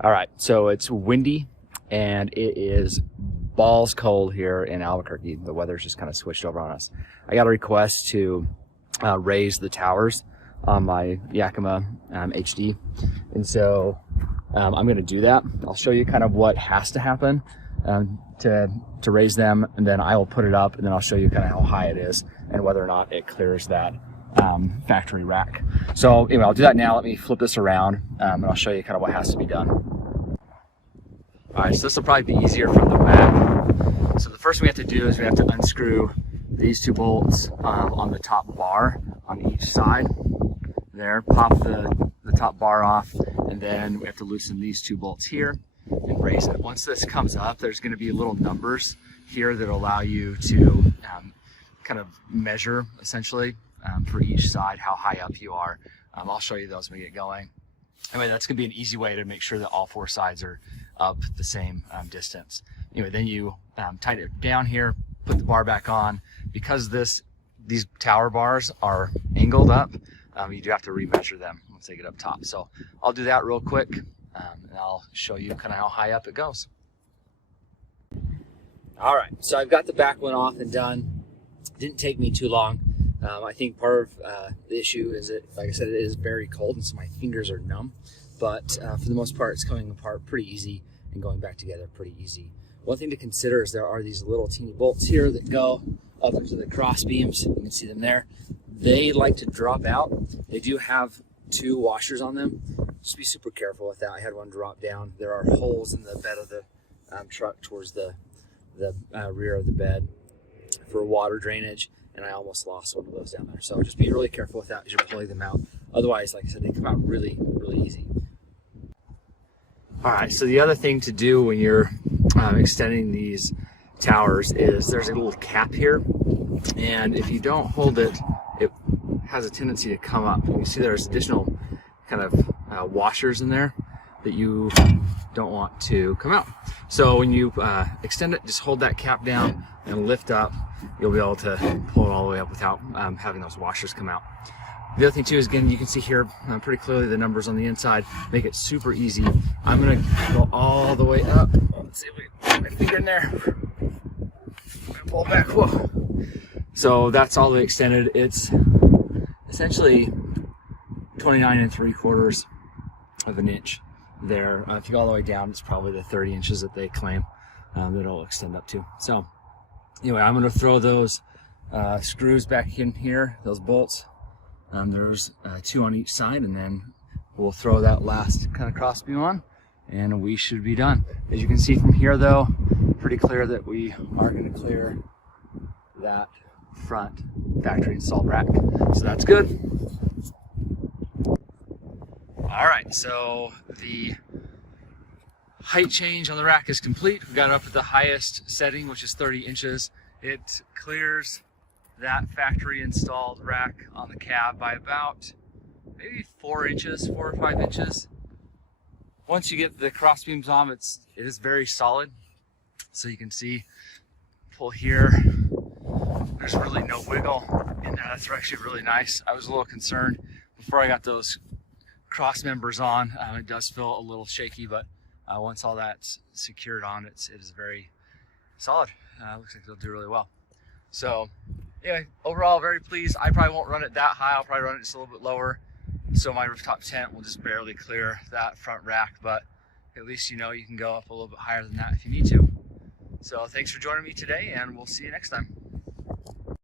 All right, so it's windy and it is balls cold here in Albuquerque. The weather's just kind of switched over on us. I got a request to raise the towers on my Yakima HD, and so I'm going to do that. I'll show you kind of what has to happen to raise them, and then I will put it up, and then I'll show you kind of how high it is and whether or not it clears that factory rack. So anyway, I'll do that now. Let me flip this around and I'll show you kind of what has to be done. All right, so this will probably be easier from the back. So the first thing we have to do is we have to unscrew these two bolts on the top bar on each side. There, pop the top bar off, and then we have to loosen these two bolts here and raise it. Once this comes up, there's going to be little numbers here that allow you to kind of measure essentially for each side how high up you are. I'll show you those when we get going. Anyway, that's going to be an easy way to make sure that all four sides are up the same distance. Anyway, then you tighten it down here, put the bar back on. Because these tower bars are angled up, you do have to remeasure them once they get up top. So I'll do that real quick, and I'll show you kind of how high up it goes. All right, so I've got the back one off and done. Didn't take me too long. I think part of the issue is that, like I said, it is very cold, and so my fingers are numb. But for the most part, it's coming apart pretty easy and going back together pretty easy. One thing to consider is there are these little teeny bolts here that go up into the cross beams. You can see them there. They like to drop out. They do have two washers on them. Just be super careful with that. I had one drop down. There are holes in the bed of the truck towards the rear of the bed for water drainage, and I almost lost one of those down there. So just be really careful with that as you're pulling them out. Otherwise, like I said, they come out really, really easy. All right, so the other thing to do when you're extending these towers is there's a little cap here, and if you don't hold it, it has a tendency to come up. You see there's additional kind of washers in there that you don't want to come out. So when you extend it, just hold that cap down and lift up. You'll be able to pull it all the way up without having those washers come out. The other thing too is, again, you can see here pretty clearly the numbers on the inside. Make it super easy. I'm gonna go all the way up. Let's see if we get my finger in there. I'm gonna pull back. Whoa. So that's all the way extended. It's essentially 29 3/4 of an inch there. If you go all the way down, it's probably the 30 inches that they claim that it'll extend up to. So anyway, I'm gonna throw those screws back in here, those bolts. There's two on each side, and then we'll throw that last kind of cross beam on, and we should be done. As you can see from here though, pretty clear that we are going to clear that front factory installed rack. So that's good. All right, so the height change on the rack is complete. We got it up at the highest setting, which is 30 inches. It clears that factory installed rack on the cab by about maybe 4 inches, 4 or 5 inches. Once you get the cross beams on, it is very solid. So you can see, pull here, there's really no wiggle in there. That's actually really nice. I was a little concerned before I got those cross members on. It does feel a little shaky, but once all that's secured on, it is very solid. Looks like it'll do really well. So anyway, overall very pleased. I probably won't run it that high. I'll probably run it just a little bit lower, so my rooftop tent will just barely clear that front rack, but at least you know you can go up a little bit higher than that if you need to. So thanks for joining me today, and we'll see you next time.